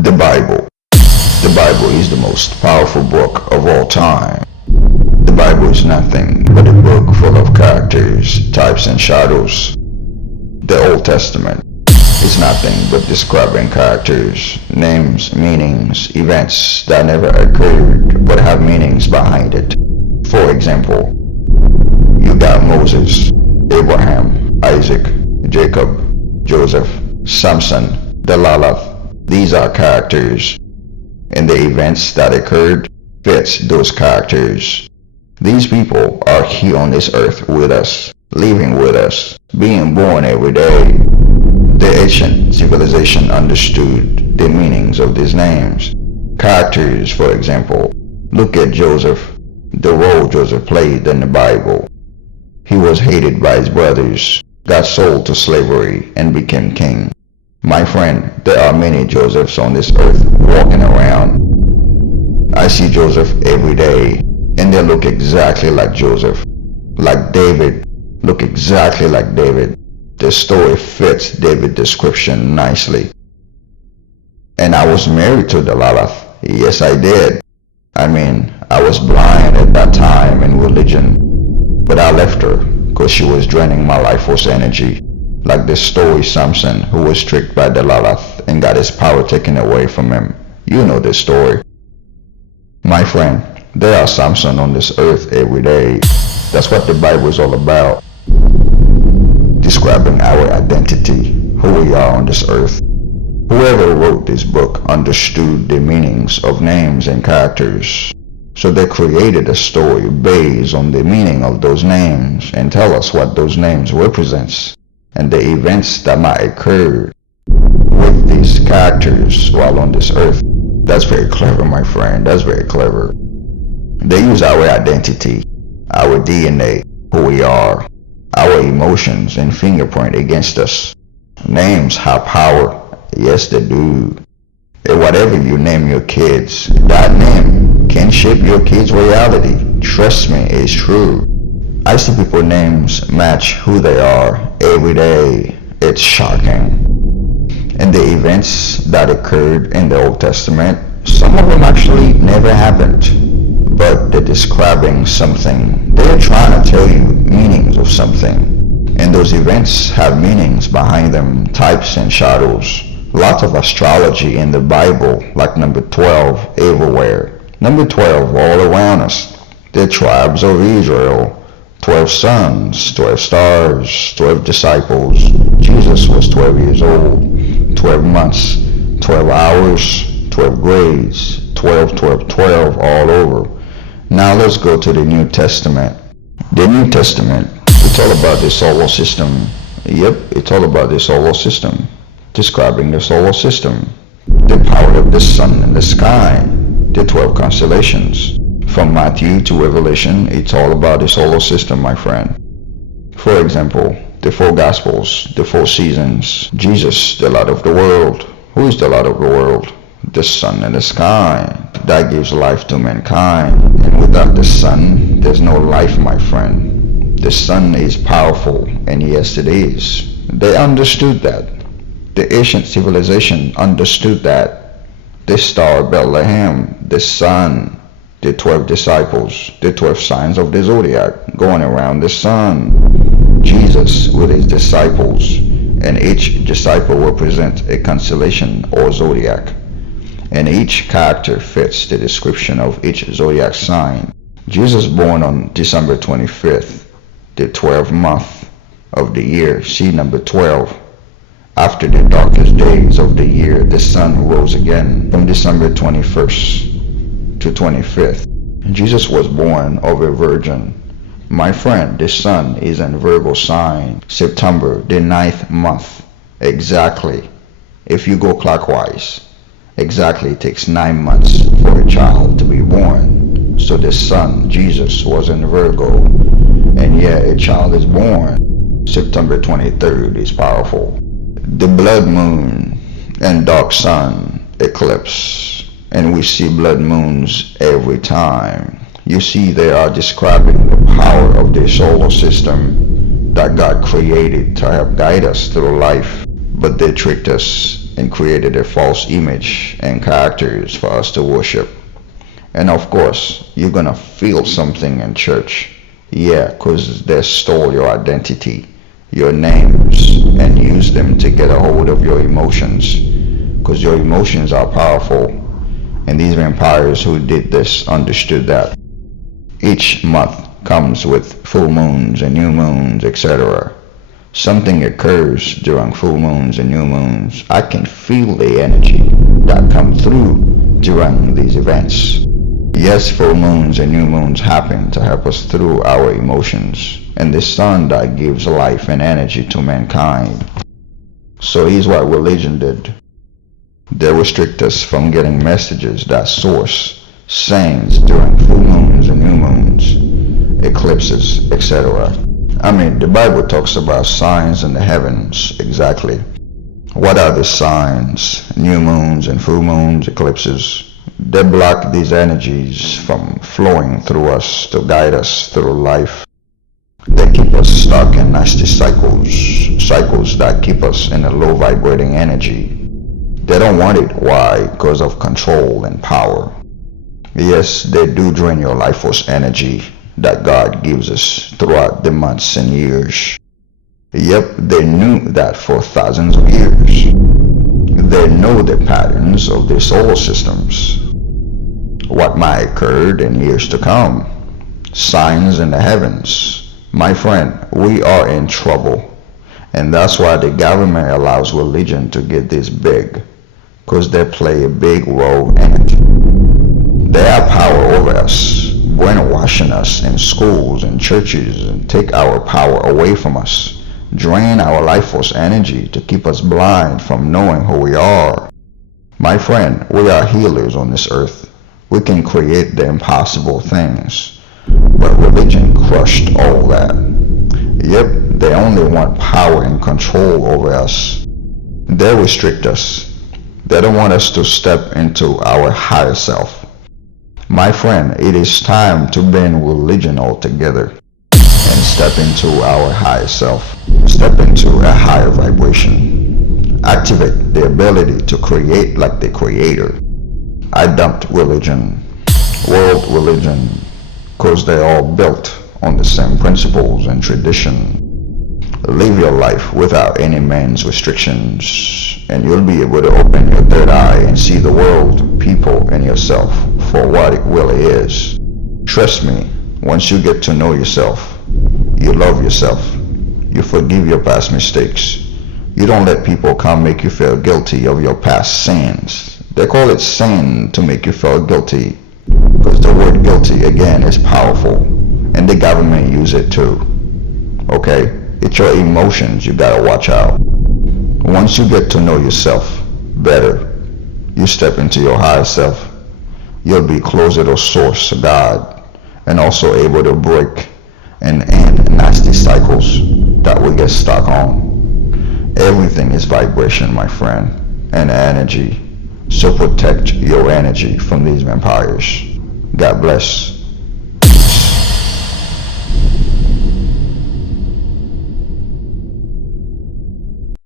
The Bible. The Bible is the most powerful book of all time. The Bible is nothing but a book full of characters, types, and shadows. The Old Testament is nothing but describing characters, names, meanings, events that never occurred but have meanings behind it. For example, you got Moses, Abraham, Isaac, Jacob, Joseph, Samson, Delilah. These are characters, and the events that occurred fits those characters. These people are here on this earth with us, living with us, being born every day. The ancient civilization understood the meanings of these names. Characters, for example, look at Joseph, the role Joseph played in the Bible. He was hated by his brothers, got sold to slavery, and became king. My friend, there are many Josephs on this earth walking around. I see Joseph every day, and they look exactly like Joseph. Like David, look exactly like David. The story fits David's description nicely. And I was married to Delilah. Yes, I did. I was blind at that time in religion, but I left her because she was draining my life force energy. Like the story Samson, who was tricked by Delilah and got his power taken away from him. You know this story. My friend, there are Samson on this earth every day. That's what the Bible is all about. Describing our identity, who we are on this earth. Whoever wrote this book understood the meanings of names and characters. So they created a story based on the meaning of those names and tell us what those names represents and the events that might occur with these characters while on this earth. That's very clever, my friend. That's very clever. They use our identity, our DNA, who we are, our emotions and fingerprint against us. Names have power. Yes, they do. And whatever you name your kids, that name can shape your kids' reality. Trust me, it's true. I see people names match who they are every day. It's shocking. And the events that occurred in the Old Testament, some of them actually never happened. But they're describing something. They're trying to tell you meanings of something. And those events have meanings behind them, types and shadows. Lots of astrology in the Bible, like number 12 everywhere. Number 12 all around us. The tribes of Israel. 12 sons, 12 stars, 12 disciples. Jesus was 12 years old. 12 months, 12 hours, 12 grades, 12, 12, 12 all over. Now let's go to the New Testament. The New Testament, it's all about the solar system. Yep, it's all about the solar system. Describing the solar system. The power of the sun in the sky. The 12 constellations. From Matthew to Revelation, it's all about the solar system, my friend. For example, the 4 Gospels, the 4 seasons. Jesus, the light of the world. Who is the light of the world? The sun in the sky. That gives life to mankind. And without the sun, there's no life, my friend. The sun is powerful, and yes, it is. They understood that. The ancient civilization understood that. The star Bethlehem, the sun, the 12 disciples, the 12 signs of the zodiac going around the sun. Jesus with his disciples, and each disciple represents a constellation or zodiac. And each character fits the description of each zodiac sign. Jesus born on December 25th, the 12th month of the year. See number 12. After the darkest days of the year, the sun rose again from December 21st to 25th. Jesus was born of a virgin. My friend, the sun is in Virgo sign. September, the 9th month. Exactly. If you go clockwise, exactly it takes 9 months for a child to be born. So the sun, Jesus, was in Virgo. And yeah, a child is born. September 23rd is powerful. The blood moon and dark sun eclipse, and we see blood moons every time. You see, they are describing the power of the solar system that God created to help guide us through life, but they tricked us and created a false image and characters for us to worship. And of course, you're gonna feel something in church. Yeah, 'cause they stole your identity, your names, and use them to get a hold of your emotions. 'Cause your emotions are powerful. And these vampires who did this understood that. Each month comes with full moons and new moons, etc. Something occurs during full moons and new moons. I can feel the energy that come through during these events. Yes, full moons and new moons happen to help us through our emotions, and the sun that gives life and energy to mankind. So here's what religion did. They restrict us from getting messages that source signs during full moons and new moons, eclipses, etc. I mean, the Bible talks about signs in the heavens, exactly. What are the signs? New moons and full moons, eclipses. They block these energies from flowing through us to guide us through life. They keep us stuck in nasty cycles that keep us in a low vibrating energy. They don't want it. Why? Because of control and power. Yes, they do drain your life force energy that God gives us throughout the months and years. Yep, they knew that for thousands of years. They know the patterns of the solar systems, what might occur in years to come, signs in the heavens. My friend, we are in trouble, and that's why the government allows religion to get this big, because they play a big role in it. They have power over us, brainwashing us in schools and churches and take our power away from us, drain our life force energy to keep us blind from knowing who we are. My friend, we are healers on this earth. We can create the impossible things, but religion crushed all that. Yep, they only want power and control over us. They restrict us. They don't want us to step into our higher self. My friend, it is time to ban religion altogether and step into our higher self. Step into a higher vibration. Activate the ability to create like the creator. I dumped religion, world religion, because they're all built on the same principles and tradition. Live your life without any man's restrictions, and you'll be able to open your third eye and see the world, people, and yourself for what it really is. Trust me, once you get to know yourself, you love yourself, you forgive your past mistakes, you don't let people come make you feel guilty of your past sins. They call it sin to make you feel guilty, because the word guilty again is powerful, and the government use it too. Okay? It's your emotions you gotta watch out. Once you get to know yourself better, you step into your higher self, you'll be closer to source, God, and also able to break and end nasty cycles that we get stuck on. Everything is vibration, my friend, and energy. So protect your energy from these vampires. God bless.